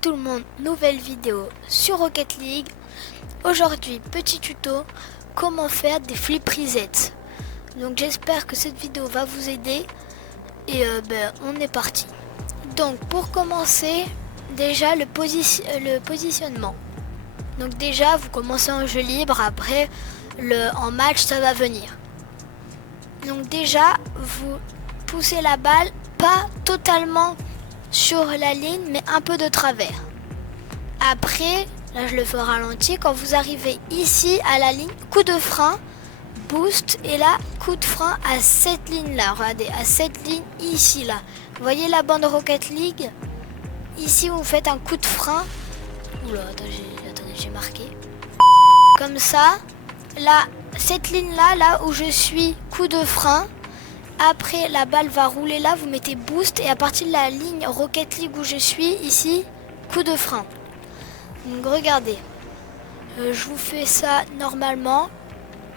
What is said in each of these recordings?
Tout le monde, nouvelle vidéo sur Rocket League. Aujourd'hui, petit tuto, comment faire des flip resets. Donc j'espère que cette vidéo va vous aider et on est parti. Donc pour commencer, déjà le positionnement. Donc déjà vous commencez en jeu libre, après en match ça va venir. Donc déjà vous poussez la balle pas totalement sur la ligne mais un peu de travers. Après, là je le fais au ralenti, quand vous arrivez ici à la ligne, coup de frein, boost et là coup de frein à cette ligne là, regardez, à cette ligne ici là. Vous voyez la bande Rocket League? Ici vous faites un coup de frein. Oula, attendez, j'ai marqué. Comme ça, là, cette ligne là où je suis, coup de frein. Après la balle va rouler là, vous mettez boost et à partir de la ligne Rocket League où je suis, ici, coup de frein. Donc regardez, je vous fais ça normalement,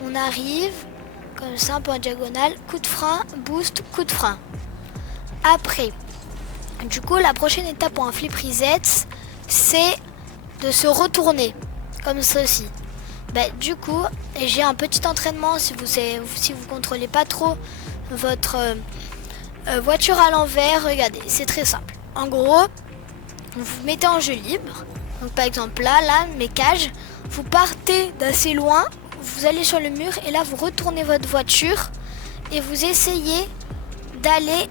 on arrive comme ça un peu en diagonale, coup de frein, boost, coup de frein. Après, du coup la prochaine étape pour un flip reset, c'est de se retourner comme ceci. Du coup, j'ai un petit entraînement si vous contrôlez pas trop votre voiture à l'envers. Regardez, c'est très simple. En gros, vous vous mettez en jeu libre. Donc par exemple là, mes cages, vous partez d'assez loin, vous allez sur le mur et là vous retournez votre voiture et vous essayez d'aller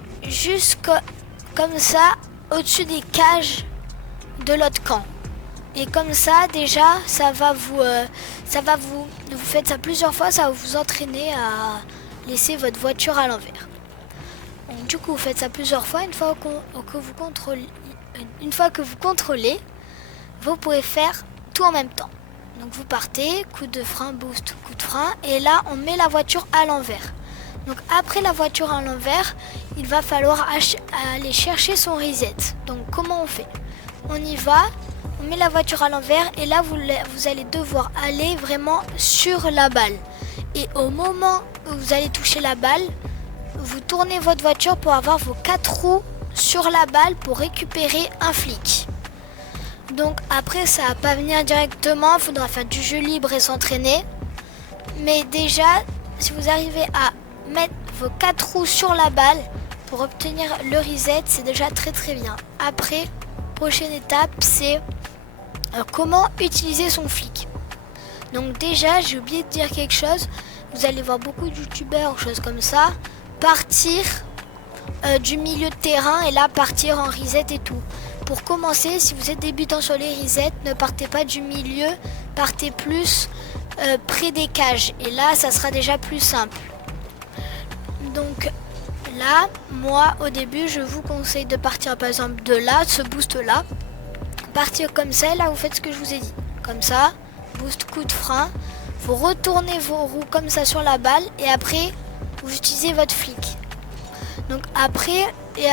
comme ça au-dessus des cages de l'autre camp. Et comme ça déjà, vous faites ça plusieurs fois, ça va vous entraîner à laisser votre voiture à l'envers. Donc du coup vous faites ça plusieurs fois, une fois que vous contrôlez, vous pouvez faire tout en même temps. Donc vous partez, coup de frein, boost, coup de frein, et là on met la voiture à l'envers. Donc après la voiture à l'envers, il va falloir aller chercher son reset. Donc comment on fait? On y va, on met la voiture à l'envers et là vous allez devoir aller vraiment sur la balle. Et au moment où vous allez toucher la balle, vous tournez votre voiture pour avoir vos 4 roues sur la balle pour récupérer un flic. Donc après ça va pas venir directement, il faudra faire du jeu libre et s'entraîner. Mais déjà, si vous arrivez à mettre vos 4 roues sur la balle pour obtenir le reset, c'est déjà très très bien. Après, prochaine étape, c'est comment utiliser son flic. Donc déjà, j'ai oublié de dire quelque chose. Vous allez voir beaucoup de youtubeurs ou choses comme ça partir du milieu de terrain et là partir en reset et tout. Pour commencer, si vous êtes débutant sur les resets, ne partez pas du milieu, partez plus près des cages. Et là, ça sera déjà plus simple. Donc là, moi, au début, je vous conseille de partir par exemple de là, de ce boost-là. Partir comme ça, là, vous faites ce que je vous ai dit. Comme ça, boost, coup de frein. Vous retournez vos roues comme ça sur la balle et après, vous utilisez votre flic. Donc après, il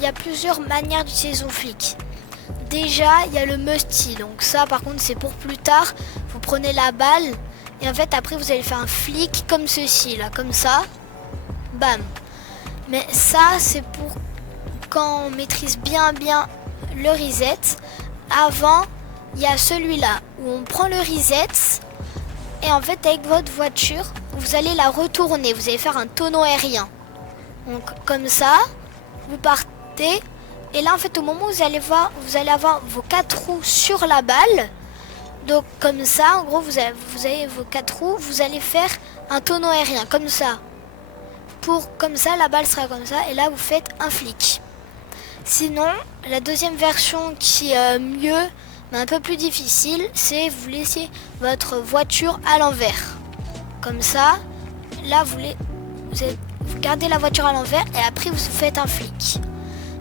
y a plusieurs manières d'utiliser son flic. Déjà, il y a le musty. Donc ça, par contre, c'est pour plus tard. Vous prenez la balle et en fait, après, vous allez faire un flic comme ceci, là, comme ça. Bam. Mais ça, c'est pour quand on maîtrise bien le reset. Avant, il y a celui-là où on prend le reset et en fait, avec votre voiture, vous allez la retourner. Vous allez faire un tonneau aérien. Donc comme ça, vous partez et là en fait au moment où vous allez avoir vos 4 roues sur la balle. Donc comme ça, en gros vous avez vos 4 roues, vous allez faire un tonneau aérien comme ça. Comme ça la balle sera comme ça et là vous faites un flic. Sinon, la deuxième version qui est mieux mais un peu plus difficile, c'est vous laissez votre voiture à l'envers. Comme ça, là vous gardez la voiture à l'envers et après vous faites un flic.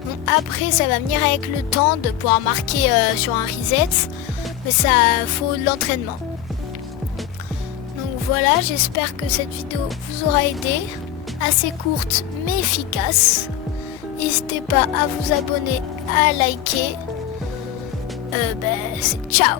Donc après ça va venir avec le temps de pouvoir marquer sur un reset, mais ça faut de l'entraînement. Donc voilà, j'espère que cette vidéo vous aura aidé, assez courte mais efficace. N'hésitez pas à vous abonner, à liker. C'est ciao.